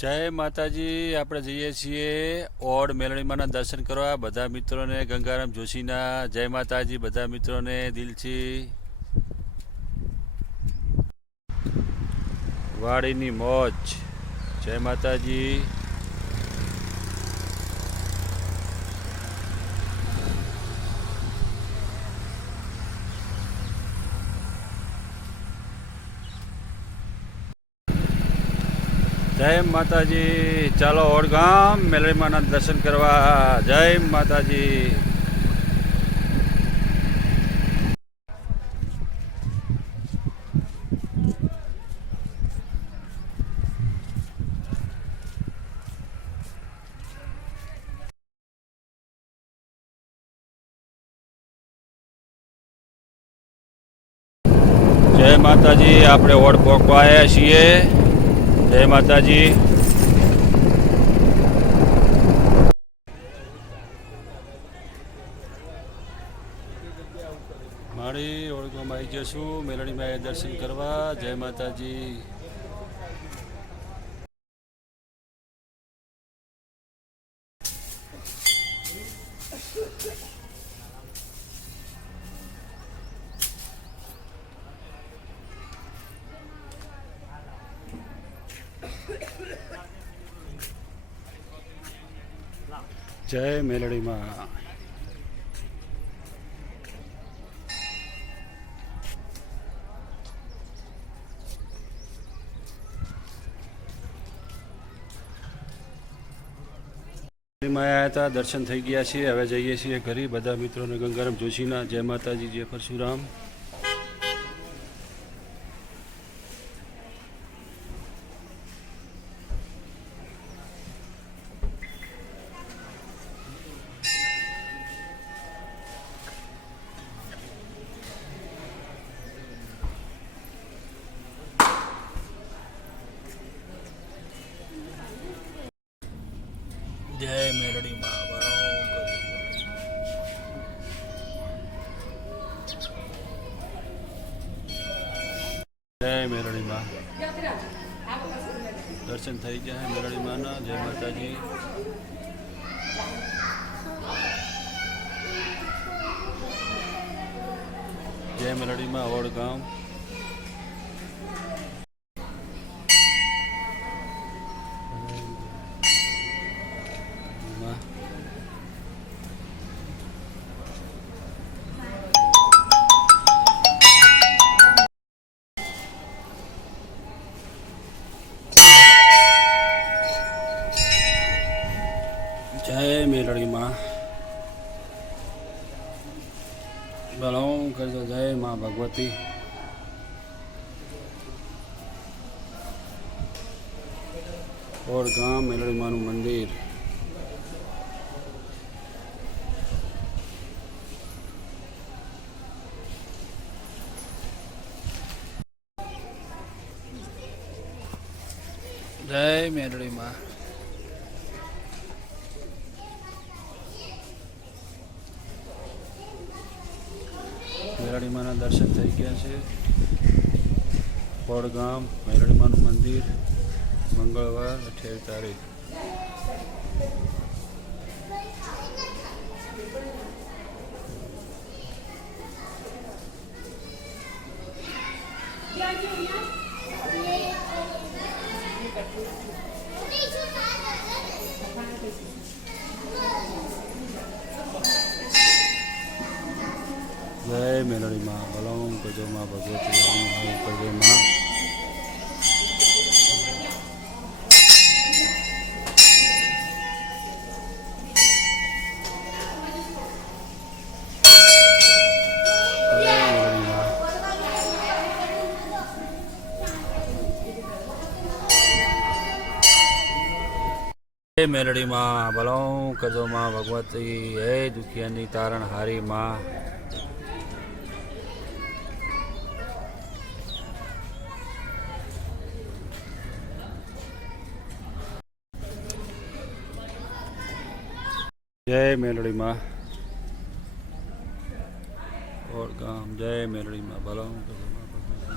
જય માતાજી। આપણે જઈએ છીએ ઓડ મેલડીમાના દર્શન કરવા બધા મિત્રોને ગંગારામ જોશીના જય માતાજી। બધા મિત્રોને દિલથી વાડીની મોજ જય માતાજી। જય માતાજી। ચાલો ઓડગામ મેલડીમાના દર્શન કરવા। જય માતાજી। જય માતાજી। આપણે ઓડ પોકવા આવ્યા છીએ। જય માતાજી। મારી ઓળખમાં આવી જશું મેલડીમાં દર્શન કરવા। જય માતાજી। જય મેલડીમાં। આવ્યા હતા, દર્શન થઈ ગયા છે। હવે જઈએ છીએ ઘરે બધા મિત્રોને ગંગારામ જોશીના જય માતાજી। જય પરશુરામ। જય મેલડીમાં। જય મેલડીમાં। દર્શન થઈ ગયા મેલડીમાંના। જય માતાજી। જય મેલડીમાં ઓડગામ। જય મેલડીમાં। ભલો કરજો। જય મા ભગવતી। ઓડગામ મેલડીમાનું મંદિર। જય મેલડીમાં। મેલડીમાના દર્શન થઈ ગયા છે। ઓડગામ મેલડીમાનું મંદિર મંગળવાર 28 તારીખ। જય મેલડીમાં। ભલો કરજો મા ભગવતી। કરજો મા। જય મેલડીમાં। ભલો કરજો મા ભગવતી। હે દુખિયાની તારણ હારી માં। જય મેલડીમાં। ઓડગામ જય મેલડીમાં। ભલો કરજો મા ભગવતી।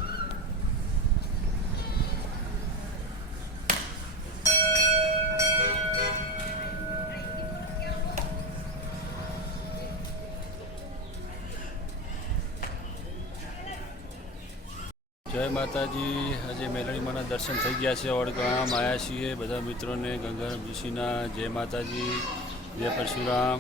જય માતાજી. આજે મેલડીમાના દર્શન થઈ ગયા છે. ઓડગામ આવ્યા છીએ બધા મિત્રોને. ગંગારામ જોશીના જય માતાજી, જય પરશુરામ.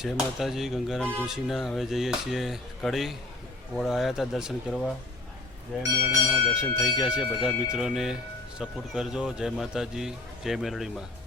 જય માતાજી. ગંગારામ જોશીના હવે જઈએ છીએ કડી. ઓળ આવ્યા હતા દર્શન કરવા. જય મેલડીમાં દર્શન થઈ ગયા છે. બધા મિત્રોને સપોર્ટ કરજો. જય માતાજી, જય મેલડીમાં.